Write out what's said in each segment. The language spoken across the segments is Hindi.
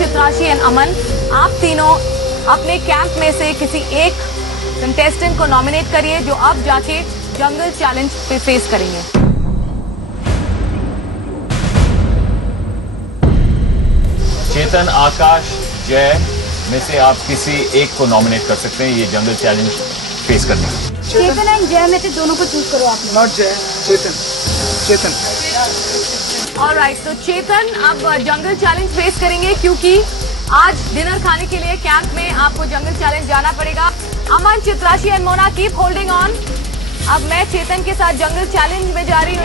चित्राशी एंड अमन, आप तीनों अपने कैंप में से किसी एक कंटेस्टेंट को नॉमिनेट करिए जो अब जाके जंगल चैलेंज पे फेस करेंगे। चेतन, आकाश, जय में से आप किसी एक को नॉमिनेट कर सकते हैं ये जंगल चैलेंज फेस करने में। चेतन एंड जय में से दोनों को चूज करो आप। नॉट जय, चेतन। चेतन। ऑलराइट, तो चेतन अब जंगल चैलेंज फेस करेंगे क्योंकि आज डिनर खाने के लिए कैंप में आपको जंगल चैलेंज जाना पड़ेगा। Aman, Chitrashi and Mona keep holding on. अब मैं चेतन के साथ जंगल चैलेंज में जा रही हूँ।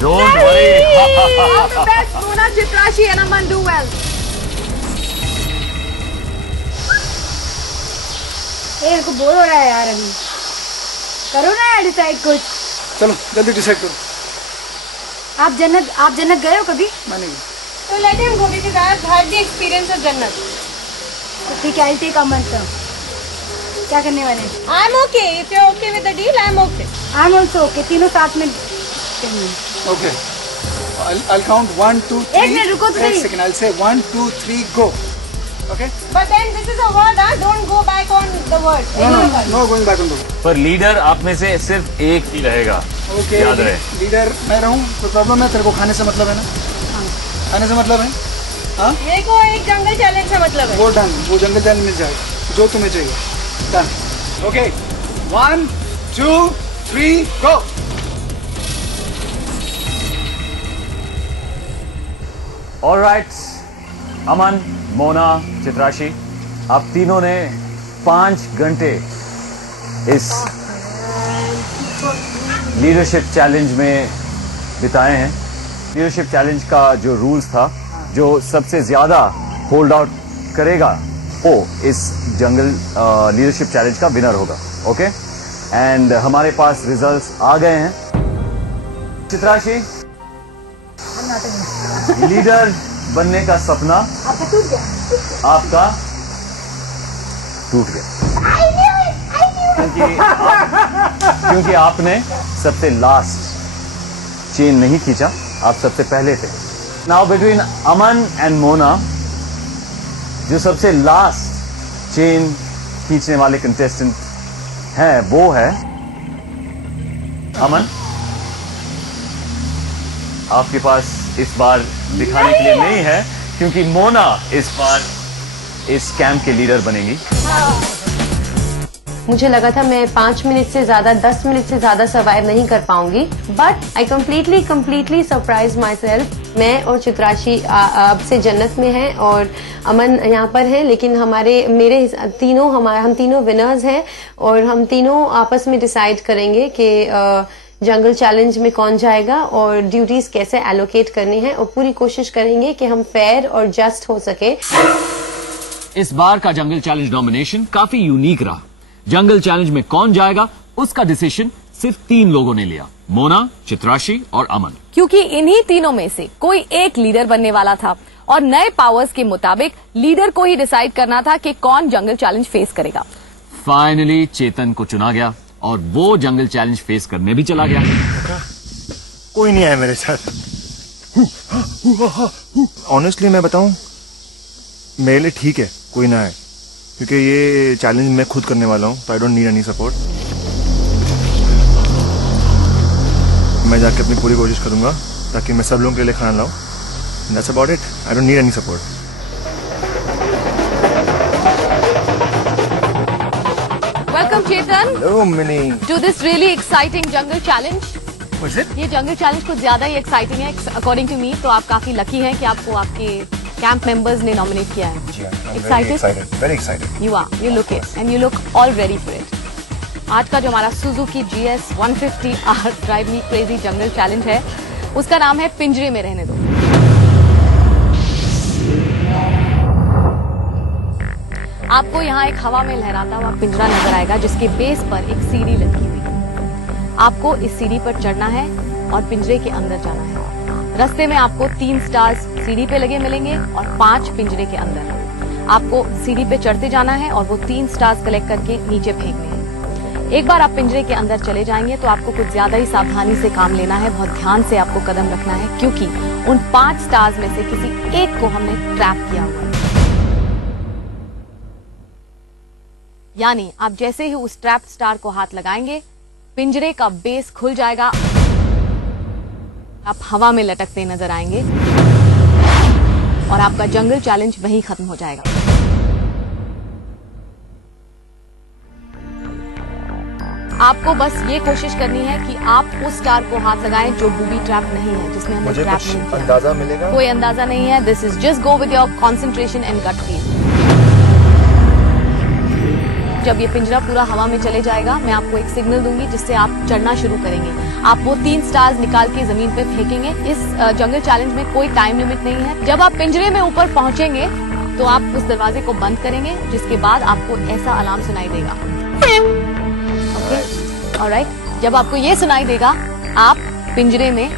Don't worry. All the best, Mona, Chitrashi and Aman, do well. मेरे को बोर हो रहा है यार, अभी करो ना यार डिसाइड कुछ। चलो जल्दी डिसाइड करो। आप जन्नत गए हो कभी? मैं नहीं। तो let him go because I have had the experience of जन्नत। तो ठीक है, आई टेक अमन सर। क्या करने वाले? I am okay, if you are okay with the deal I am okay. I am also okay, तीनों साथ में। Okay. I'll count 1, 2, 3. एक मिनट रुको तो सही। Second. I'll say 1, 2, 3, go. Okay. But then this is a word, huh? Don't go back on the word. No going back on the word. पर लीडर आप में से सिर्फ एक ही रहेगा। Okay. याद रहे। लीडर मैं रहूं, कोई प्रॉब्लम है? तेरे को खाने से मतलब है ना? खाने से मतलब है? हाँ? मेरे को एक जंगल चैलेंज से मतलब है। वो डन, वो जंगल चैलेंज मिल जाएगा जो तुम्हें चाहिए। डन। Okay. 1, 2, 3, go. ऑलराइट, अमन, मोना, चित्राशी, आप तीनों ने 5 घंटे इस लीडरशिप चैलेंज में बिताए हैं। लीडरशिप चैलेंज का जो रूल्स था, जो सबसे ज्यादा होल्ड आउट करेगा वो इस जंगल लीडरशिप चैलेंज का विनर होगा। ओके, एंड हमारे पास रिजल्ट्स आ गए हैं। चित्राशी, लीडर बनने का सपना आपका टूट गया क्योंकि आपने सबसे लास्ट चेन नहीं खींचा, आप सबसे पहले थे। Now between Aman and Mona, जो सबसे लास्ट चेन खींचने वाले कंटेस्टेंट हैं वो है अमन। आपके पास इस बार दिखाने के लिए नहीं है क्योंकि मोना इस बार इस कैंप के लीडर बनेगी। मुझे लगा था मैं 5 मिनट से ज्यादा, 10 मिनट से ज्यादा सर्वाइव नहीं कर पाऊंगी, but I completely surprise my self. मैं और चित्राशी अब से जन्नत में हैं और अमन यहाँ पर है, लेकिन हम तीनों विनर्स हैं और हम तीनों आपस में डिसाइड करेंगे कि जंगल चैलेंज में कौन जाएगा और ड्यूटीज कैसे एलोकेट करनी है, और पूरी कोशिश करेंगे कि हम फेयर और जस्ट हो सके। इस बार का जंगल चैलेंज नॉमिनेशन काफी यूनिक रहा। जंगल चैलेंज में कौन जाएगा उसका डिसीजन सिर्फ 3 लोगों ने लिया, मोना, चित्राशी और अमन। क्योंकि इन्हीं तीनों में से कोई एक लीडर बनने वाला था और नए पावर्स के मुताबिक लीडर को ही डिसाइड करना था कि कौन जंगल चैलेंज फेस करेगा। फाइनली चेतन को चुना गया और वो जंगल चैलेंज फेस करने भी चला गया। कोई नहीं आया मेरे साथ। ऑनेस्टली मैं बताऊं, मेरे लिए ठीक है कोई ना आए, क्योंकि ये चैलेंज मैं खुद करने वाला हूं, तो I don't need any support. मैं जाके अपनी पूरी कोशिश करूंगा ताकि मैं सब लोगों के लिए खाना लाऊं। That's about it, I don't need any support. Welcome Chetan. Hello Mini. To this really exciting jungle challenge. Was it? ये जंगल चैलेंज कुछ ज्यादा ही एक्साइटिंग है अकॉर्डिंग टू मी, तो आप काफी लकी हैं कि आपको आपके कैंप मेंबर्स ने नॉमिनेट किया है। Excited? Very excited. You are. You look it and you look all ready for it. आज का जो हमारा Suzuki GS 150R drive me crazy jungle challenge है, उसका नाम है पिंजरे में रहने दो। आपको यहाँ एक हवा में लहराता हुआ पिंजरा नजर आएगा जिसके बेस पर एक सीढ़ी लगी हुई है। आपको इस सीढ़ी पर चढ़ना है और पिंजरे के अंदर जाना है। रास्ते में आपको 3 स्टार्स सीढ़ी पे लगे मिलेंगे और 5 पिंजरे के अंदर। आपको सीढ़ी पे चढ़ते जाना है और वो 3 स्टार्स कलेक्ट करके नीचे फेंकने हैं। एक बार आप पिंजरे के अंदर चले जाएंगे तो आपको कुछ ज्यादा ही सावधानी से काम लेना है, बहुत ध्यान से आपको कदम रखना है, क्योंकि उन 5 स्टार्स में से किसी एक को हमने ट्रैप किया हुआ है। यानी आप जैसे ही उस ट्रैप स्टार को हाथ लगाएंगे, पिंजरे का बेस खुल जाएगा, आप हवा में लटकते नजर आएंगे और आपका जंगल चैलेंज वहीं खत्म हो जाएगा। आपको बस ये कोशिश करनी है कि आप उस स्टार को हाथ लगाएं जो बूबी ट्रैप नहीं है, जिसमें हमने मुझे ट्रैप कुछ नहीं किया। अंदाजा मिलेगा? कोई अंदाजा नहीं है। This is just go with your concentration and gut feel. जब ये पिंजरा पूरा हवा में चले जाएगा, मैं आपको एक सिग्नल दूंगी जिससे आप चढ़ना शुरू करेंगे। आप वो 3 स्टार्स निकाल के जमीन पे फेंकेंगे। इस जंगल चैलेंज में कोई टाइम लिमिट नहीं है। जब आप पिंजरे में ऊपर पहुंचेंगे तो आप उस दरवाजे को बंद करेंगे, जिसके बाद आपको ऐसा अलार्म सुनाई देगा। ऑलराइट, जब आपको ये सुनाई देगा, आप पिंजरे में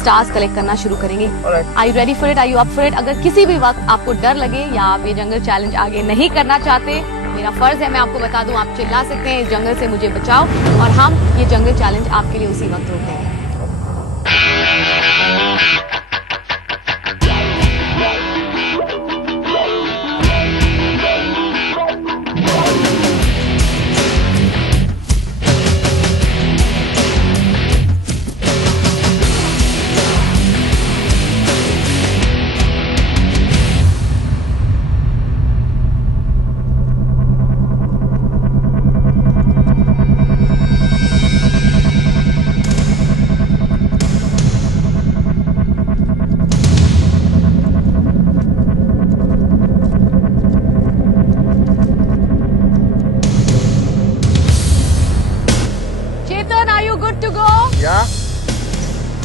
स्टार्स कलेक्ट करना शुरू करेंगे। Are you ready for it? Are you up for it? अगर किसी भी वक्त आपको डर लगे या आप ये जंगल चैलेंज आगे नहीं करना चाहते, मेरा फर्ज है, मैं आपको बता दूं, आप चिल्ला सकते हैं, इस जंगल से मुझे बचाओ, और हम ये जंगल चैलेंज आपके लिए उसी वक्त रोक देंगे।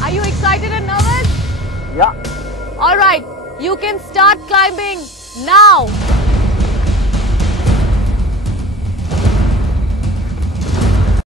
Are you excited and nervous? Yeah. All right, you can start climbing now.